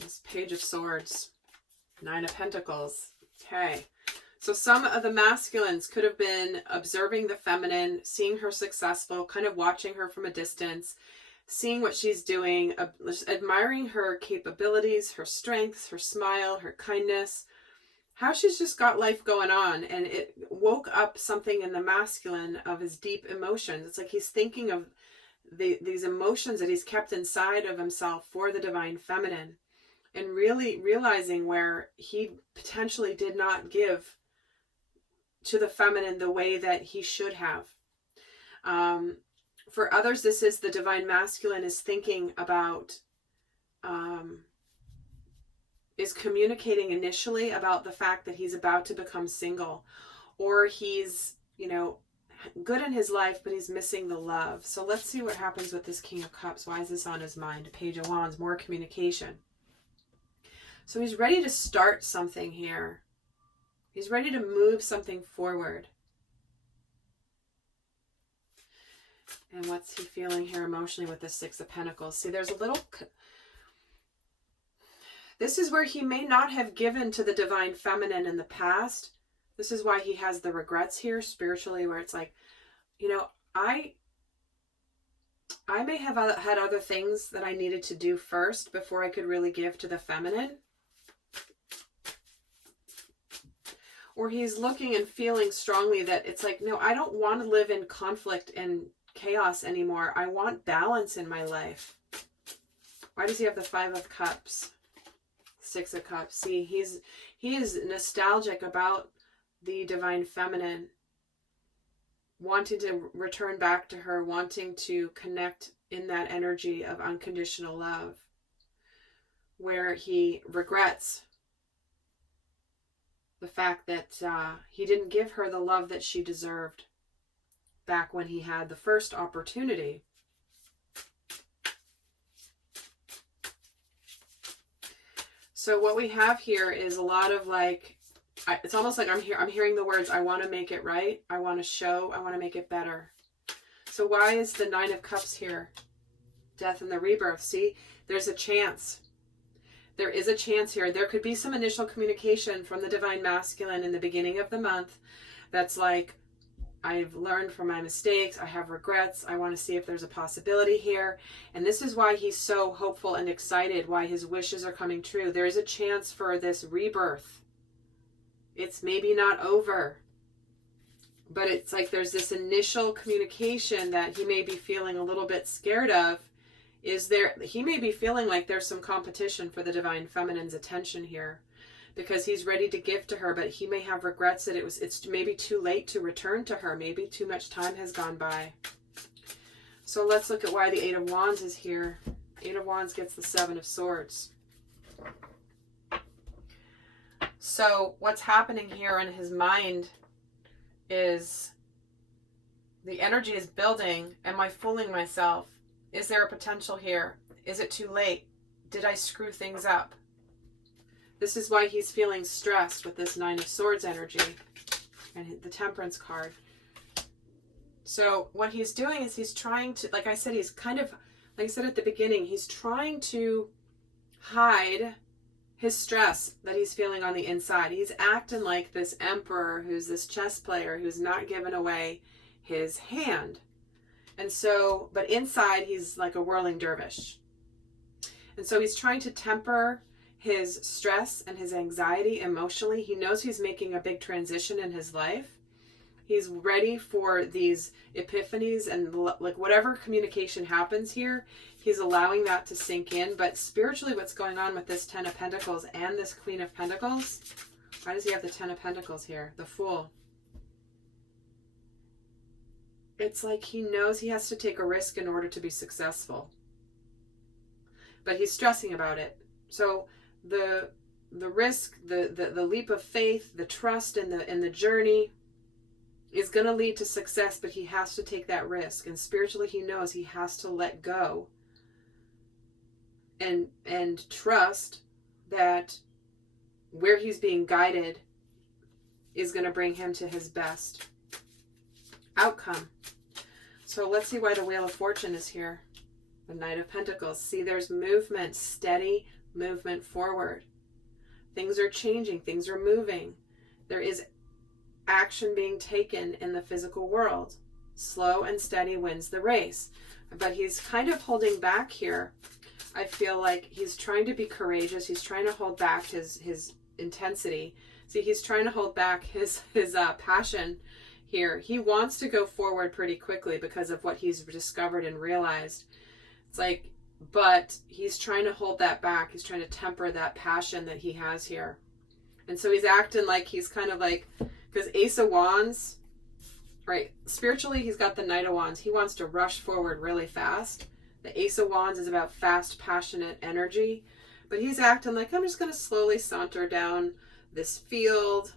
This Page of Swords, Nine of Pentacles. Okay. So some of the masculines could have been observing the feminine, seeing her successful, kind of watching her from a distance, seeing what she's doing, admiring her capabilities, her strengths, her smile, her kindness, how she's just got life going on. And it woke up something in the masculine of his deep emotions. It's like he's thinking of these emotions that he's kept inside of himself for the divine feminine, and really realizing where he potentially did not give to the feminine the way that he should have. For others, this is the divine masculine is thinking about, is communicating initially about the fact that he's about to become single, or he's, you know, good in his life, but he's missing the love. So let's see what happens with this King of Cups. Why is this on his mind? Page of Wands, more communication. So he's ready to start something here. He's ready to move something forward. And what's he feeling here emotionally with the Six of Pentacles? See, there's a little... This is where he may not have given to the divine feminine in the past. This is why he has the regrets here spiritually, where it's like, you know, I may have had other things that I needed to do first before I could really give to the feminine. Or he's looking and feeling strongly that it's like, no, I don't want to live in conflict and chaos anymore. I want balance in my life. Why does he have the Five of Cups? Six of Cups. See, he is nostalgic about the divine feminine, wanting to return back to her, wanting to connect in that energy of unconditional love, where he regrets the fact that he didn't give her the love that she deserved back when he had the first opportunity. So what we have here is a lot of like, it's almost like I'm hearing the words, I want to make it right. I want to show, I want to make it better. So why is the Nine of Cups here? Death and the rebirth. See, there's a chance. There is a chance here. There could be some initial communication from the divine masculine in the beginning of the month. That's like, I've learned from my mistakes. I have regrets. I want to see if there's a possibility here. And this is why he's so hopeful and excited, why his wishes are coming true. There is a chance for this rebirth. It's maybe not over, but it's like there's this initial communication that he may be feeling a little bit scared of. He may be feeling like there's some competition for the divine feminine's attention here, because he's ready to give to her, but he may have regrets that it's maybe too late to return to her. Maybe too much time has gone by. So let's look at why the Eight of Wands is here. Eight of Wands gets the Seven of Swords. So what's happening here in his mind is the energy is building. Am I fooling myself? Is there a potential here? Is it too late? Did I screw things up? This is why he's feeling stressed with this Nine of Swords energy and the Temperance card. So what he's doing is he's trying to, like I said, he's kind of, like I said at the beginning, he's trying to hide his stress that he's feeling on the inside. He's acting like this emperor who's this chess player who's not giving away his hand. And so, but inside he's like a whirling dervish. And so he's trying to temper his stress and his anxiety emotionally. He knows he's making a big transition in his life. He's ready for these epiphanies and like whatever communication happens here, he's allowing that to sink in. But spiritually, what's going on with this 10 of Pentacles and this Queen of Pentacles? Why does he have the 10 of Pentacles here? The Fool. It's like he knows he has to take a risk in order to be successful. But he's stressing about it. So the risk, the leap of faith, the trust in the journey is going to lead to success, but he has to take that risk. And spiritually, he knows he has to let go and trust that where he's being guided is going to bring him to his best outcome. So let's see why the Wheel of Fortune is here. The Knight of Pentacles. See, there's movement, steady movement forward. Things are changing. Things are moving. There is action being taken in the physical world. Slow and steady wins the race. But he's kind of holding back here. I feel like he's trying to be courageous. He's trying to hold back his intensity. See, he's trying to hold back his passion here. He wants to go forward pretty quickly because of what he's discovered and realized. It's like, but he's trying to hold that back. He's trying to temper that passion that he has here. And so he's acting like he's kind of like, because Ace of Wands, right? Spiritually, he's got the Knight of Wands. He wants to rush forward really fast. The Ace of Wands is about fast, passionate energy. But he's acting like, I'm just going to slowly saunter down this field.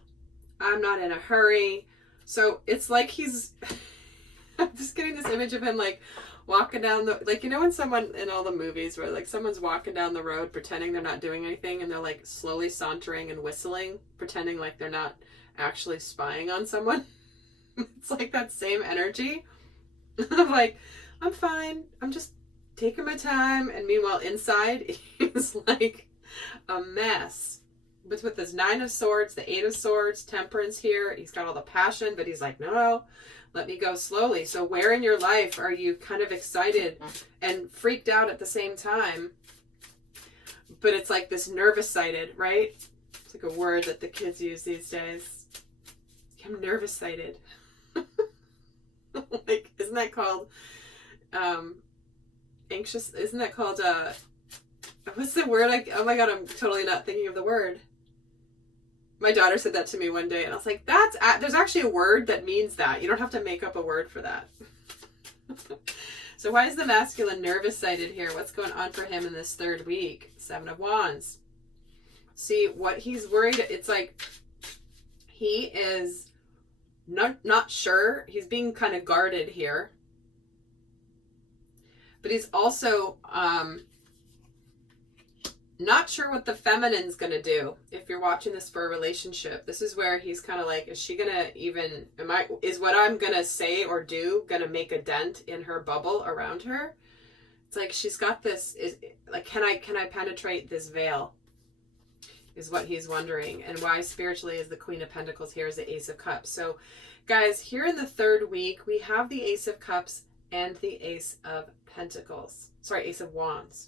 I'm not in a hurry. So it's like he's, I'm just getting this image of him like walking down the, like, you know when someone in all the movies where like someone's walking down the road pretending they're not doing anything and they're like slowly sauntering and whistling, pretending like they're not actually spying on someone. It's like that same energy. I'm like, I'm fine. I'm just taking my time. And meanwhile, inside, he's like a mess. But with this 9 of Swords, the 8 of Swords, Temperance here, he's got all the passion, but he's like, no, let me go slowly. So where in your life are you kind of excited and freaked out at the same time? But it's like this nervous-sighted, right? It's like a word that the kids use these days. I'm nervous-sighted. Like, isn't that called anxious? Isn't that called what's the word? Oh my god, I'm totally not thinking of the word. My daughter said that to me one day, and I was like, there's actually a word that means that. You don't have to make up a word for that. So why is the masculine nervous-sighted here? What's going on for him in this third week? 7 of Wands. See, what he's worried, it's like he is not sure. He's being kind of guarded here. But he's also not sure what the feminine's going to do. If you're watching this for a relationship, this is where he's kind of like, is she going to even, is what I'm going to say or do going to make a dent in her bubble around her? It's like, she's got this, like, can I penetrate this veil? Is what he's wondering. And why spiritually is the Queen of Pentacles here is the Ace of Cups. So guys, here in the third week, we have the Ace of Cups and the Ace of Pentacles. Sorry, Ace of Wands.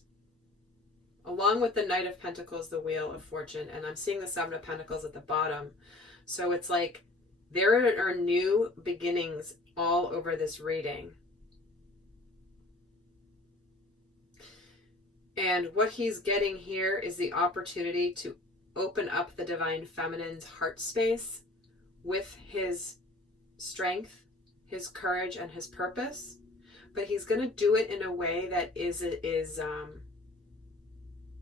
Along with the Knight of Pentacles, the Wheel of Fortune, and I'm seeing the 7 of Pentacles at the bottom. So it's like there are new beginnings all over this reading. And what he's getting here is the opportunity to open up the Divine Feminine's heart space with his strength, his courage, and his purpose. But he's going to do it in a way that is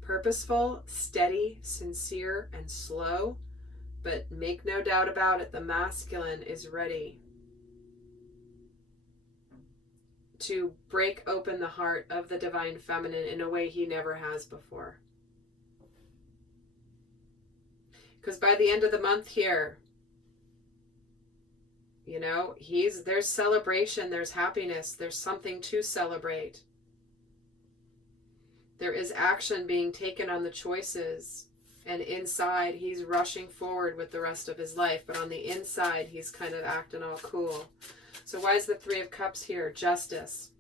purposeful, steady, sincere, and slow. But make no doubt about it, the masculine is ready to break open the heart of the Divine Feminine in a way he never has before. Because by the end of the month here, you know, there's celebration, there's happiness, there's something to celebrate. There is action being taken on the choices. And inside, he's rushing forward with the rest of his life. But on the inside, he's kind of acting all cool. So why is the 3 of Cups here? Justice.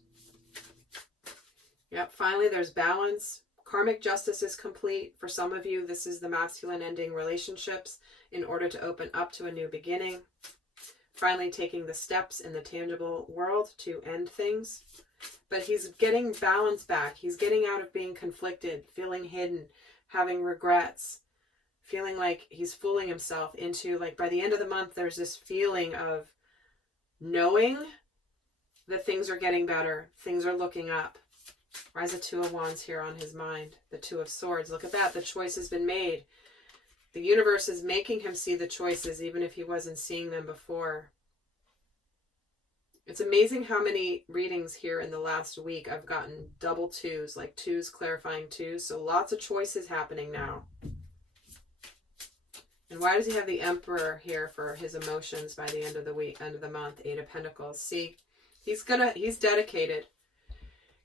Yep, finally there's balance. Karmic justice is complete. For some of you, this is the masculine ending relationships in order to open up to a new beginning. finally taking the steps in the tangible world to end things. But he's getting balance back. He's getting out of being conflicted, feeling hidden, having regrets, feeling like he's fooling himself into, like, by the end of the month, there's this feeling of knowing that things are getting better. Things are looking up. Why is the Two of Wands here on his mind? The Two of Swords. Look at that. The choice has been made. The universe is making him see the choices, even if he wasn't seeing them before. It's amazing how many readings here in the last week I've gotten double twos, like twos clarifying twos. So lots of choices happening now. And why does he have the Emperor here for his emotions by the end of the week, end of the month? Eight of Pentacles. See, he's dedicated.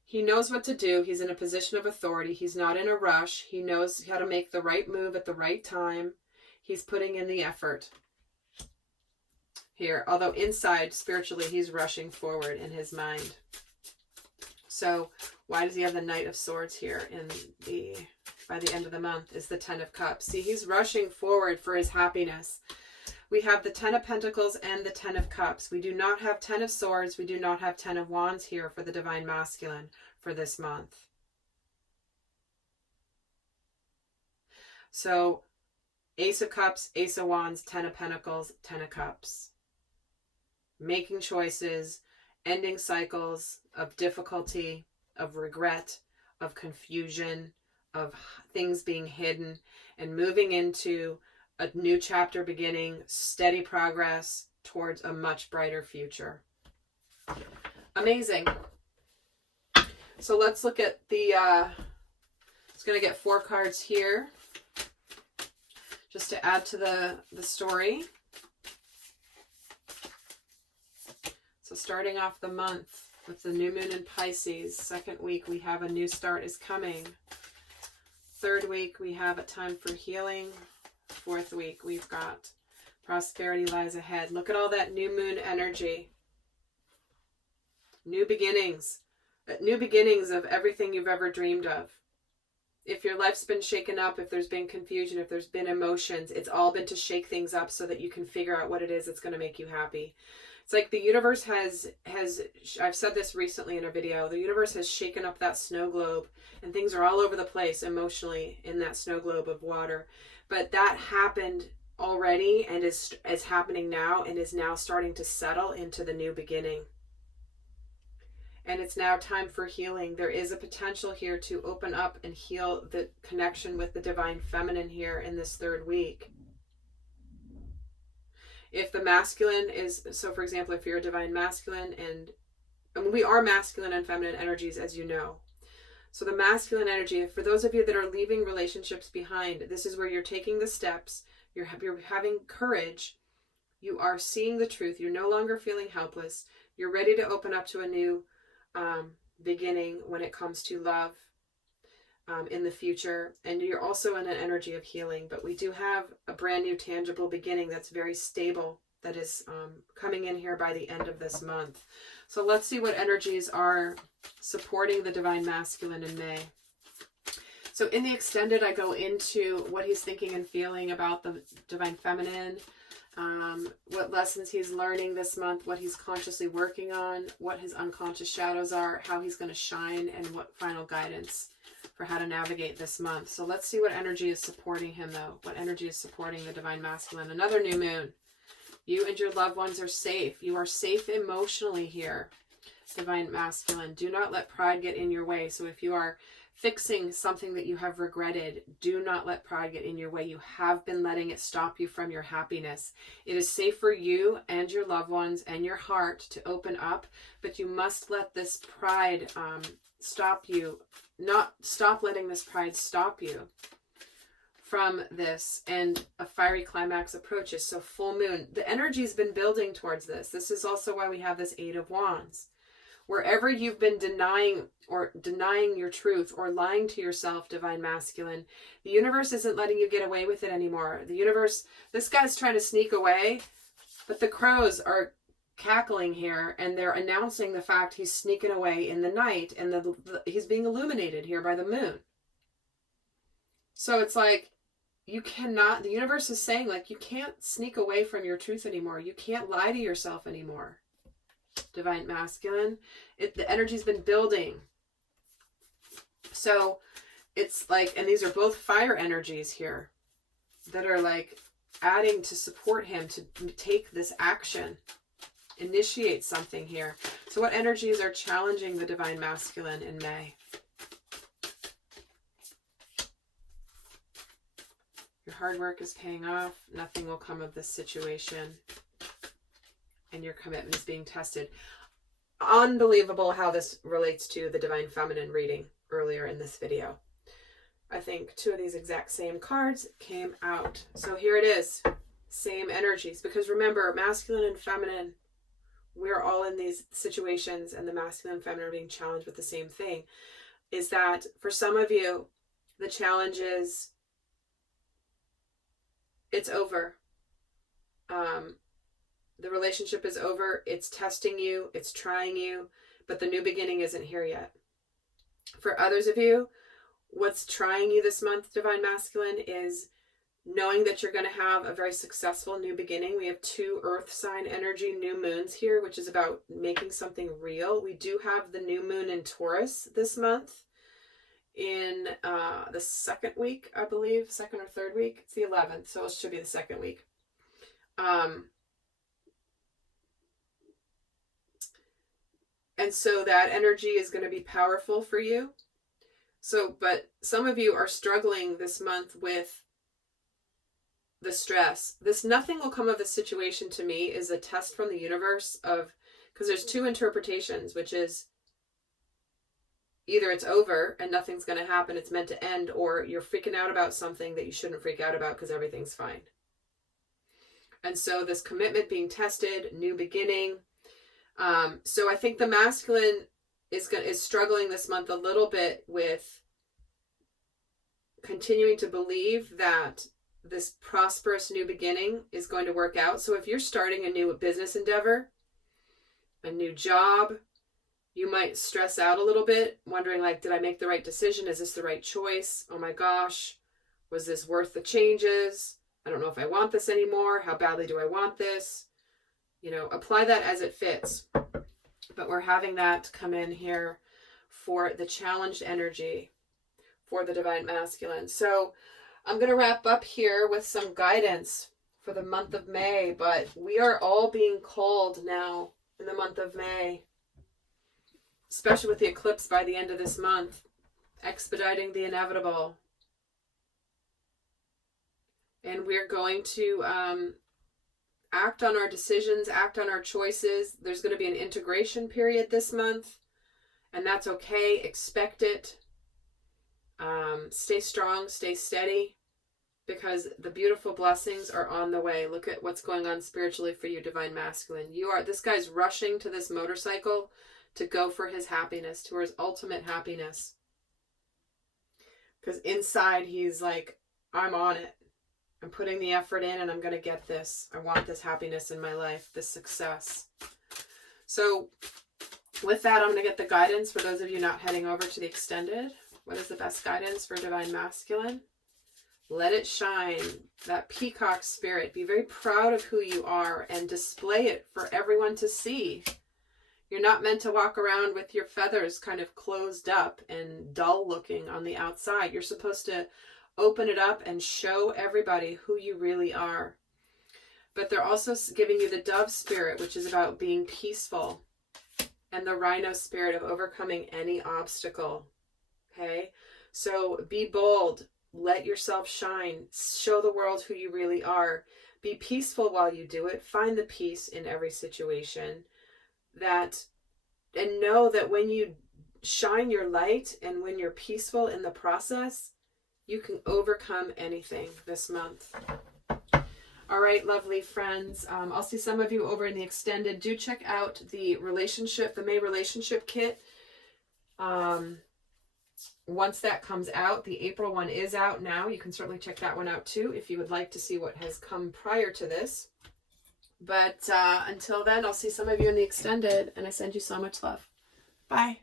He knows what to do. He's in a position of authority. He's not in a rush. He knows how to make the right move at the right time. He's putting in the effort here. Although inside, spiritually, he's rushing forward in his mind. So why does he have the Knight of Swords here by the end of the month is the Ten of Cups. See, he's rushing forward for his happiness. We have the Ten of Pentacles and the Ten of Cups. We do not have Ten of Swords. We do not have Ten of Wands here for the Divine Masculine for this month. So Ace of Cups, Ace of Wands, Ten of Pentacles, Ten of Cups. Making choices, ending cycles of difficulty, of regret, of confusion, of things being hidden, and moving into a new chapter beginning, steady progress towards a much brighter future. Amazing. So let's look at the, it's going to get 4 cards here, just to add to the story. So starting off the month with the new moon in Pisces, second week we have a new start is coming. Third week we have a time for healing. Fourth week we've got prosperity lies ahead. Look at all that new moon energy. New beginnings. New beginnings of everything you've ever dreamed of. If your life's been shaken up, if there's been confusion, if there's been emotions, it's all been to shake things up so that you can figure out what it is that's going to make you happy. It's like the universe has, I've said this recently in a video, the universe has shaken up that snow globe and things are all over the place emotionally in that snow globe of water. But that happened already and is happening now and is now starting to settle into the new beginning. And it's now time for healing. There is a potential here to open up and heal the connection with the divine feminine here in this third week. If the masculine is, so for example, if you're a divine masculine, and we are masculine and feminine energies, as you know. So the masculine energy, for those of you that are leaving relationships behind, this is where you're taking the steps, you're having courage, you are seeing the truth, you're no longer feeling helpless, you're ready to open up to a new beginning when it comes to love in the future, and you're also in an energy of healing. But we do have a brand new tangible beginning that's very stable, that is coming in here by the end of this month. So let's see what energies are supporting the divine masculine in May. So in the extended, I go into what he's thinking and feeling about the divine feminine, what lessons he's learning this month, what he's consciously working on, what his unconscious shadows are, how he's going to shine, and what final guidance for how to navigate this month. So let's see what energy is supporting him, though. What energy is supporting the divine masculine? Another new moon. You and your loved ones are safe. You are safe emotionally here, divine masculine. Do not let pride get in your way. So if you are fixing something that you have regretted, do not let pride get in your way. You have been letting it stop you from your happiness. It is safe for you and your loved ones and your heart to open up, but you must let this pride stop you. Not stop letting this pride stop you from this, and a fiery climax approaches. So full moon, the energy's been building towards this. This is also why we have this Eight of Wands. Wherever you've been denying your truth or lying to yourself, divine masculine, the universe isn't letting you get away with it anymore. The universe, this guy's trying to sneak away, but the crows are cackling here, and they're announcing the fact he's sneaking away in the night, and he's being illuminated here by the moon. So it's like, you cannot, the universe is saying, like, you can't sneak away from your truth anymore. You can't lie to yourself anymore. Divine Masculine. The energy's been building. So it's like, and these are both fire energies here that are like adding to support him to take this action, initiate something here. So what energies are challenging the Divine Masculine in May? Your hard work is paying off. Nothing will come of this situation. And your commitment is being tested. Unbelievable how this relates to the Divine Feminine reading earlier in this video. I think two of these exact same cards came out. So here it is. Same energies. Because remember, masculine and feminine, we're all in these situations, and the masculine and feminine are being challenged with the same thing. Is that for some of you, the challenge is it's over. The relationship is over. It's testing you. It's trying you. But the new beginning isn't here yet. For others of you, what's trying you this month, Divine Masculine, is knowing that you're going to have a very successful new beginning. We have 2 earth sign energy new moons here, which is about making something real. We do have the new moon in Taurus this month in the 2nd week, I believe, 2nd or 3rd week. It's the 11th, so it should be the 2nd week. And so that energy is going to be powerful for you. So, but some of you are struggling this month with the stress. This nothing will come of this situation to me is a test from the universe of, because there's 2 interpretations, which is either it's over and nothing's going to happen, it's meant to end, or you're freaking out about something that you shouldn't freak out about because everything's fine. And so this commitment being tested, new beginning. So I think the masculine is struggling this month a little bit with continuing to believe that this prosperous new beginning is going to work out. So if you're starting a new business endeavor, a new job, you might stress out a little bit, wondering like, did I make the right decision? Is this the right choice? Oh my gosh, was this worth the changes? I don't know if I want this anymore. How badly do I want this? You know, apply that as it fits. But we're having that come in here for the challenged energy for the Divine Masculine. So I'm going to wrap up here with some guidance for the month of May. But we are all being called now in the month of May, especially with the eclipse by the end of this month, expediting the inevitable. And we're going to act on our decisions, act on our choices. There's going to be an integration period this month, and that's okay. Expect it. Stay strong, stay steady, because the beautiful blessings are on the way. Look at what's going on spiritually for you, Divine Masculine. This guy's rushing to this motorcycle to go for his happiness, to his ultimate happiness. Because inside he's like, I'm on it. I'm putting the effort in and I'm going to get this. I want this happiness in my life, this success. So with that, I'm going to get the guidance for those of you not heading over to the extended. What is the best guidance for Divine Masculine? Let it shine. That peacock spirit. Be very proud of who you are and display it for everyone to see. You're not meant to walk around with your feathers kind of closed up and dull looking on the outside. You're supposed to open it up and show everybody who you really are. But they're also giving you the dove spirit, which is about being peaceful, and the rhino spirit of overcoming any obstacle. Okay? So be bold. Let yourself shine. Show the world who you really are. Be peaceful while you do it. Find the peace in every situation. And know that when you shine your light and when you're peaceful in the process, you can overcome anything this month. All right, lovely friends. I'll see some of you over in the extended. Do check out the May relationship kit. Once that comes out, the April one is out now. You can certainly check that one out too if you would like to see what has come prior to this. But until then, I'll see some of you in the extended, and I send you so much love. Bye.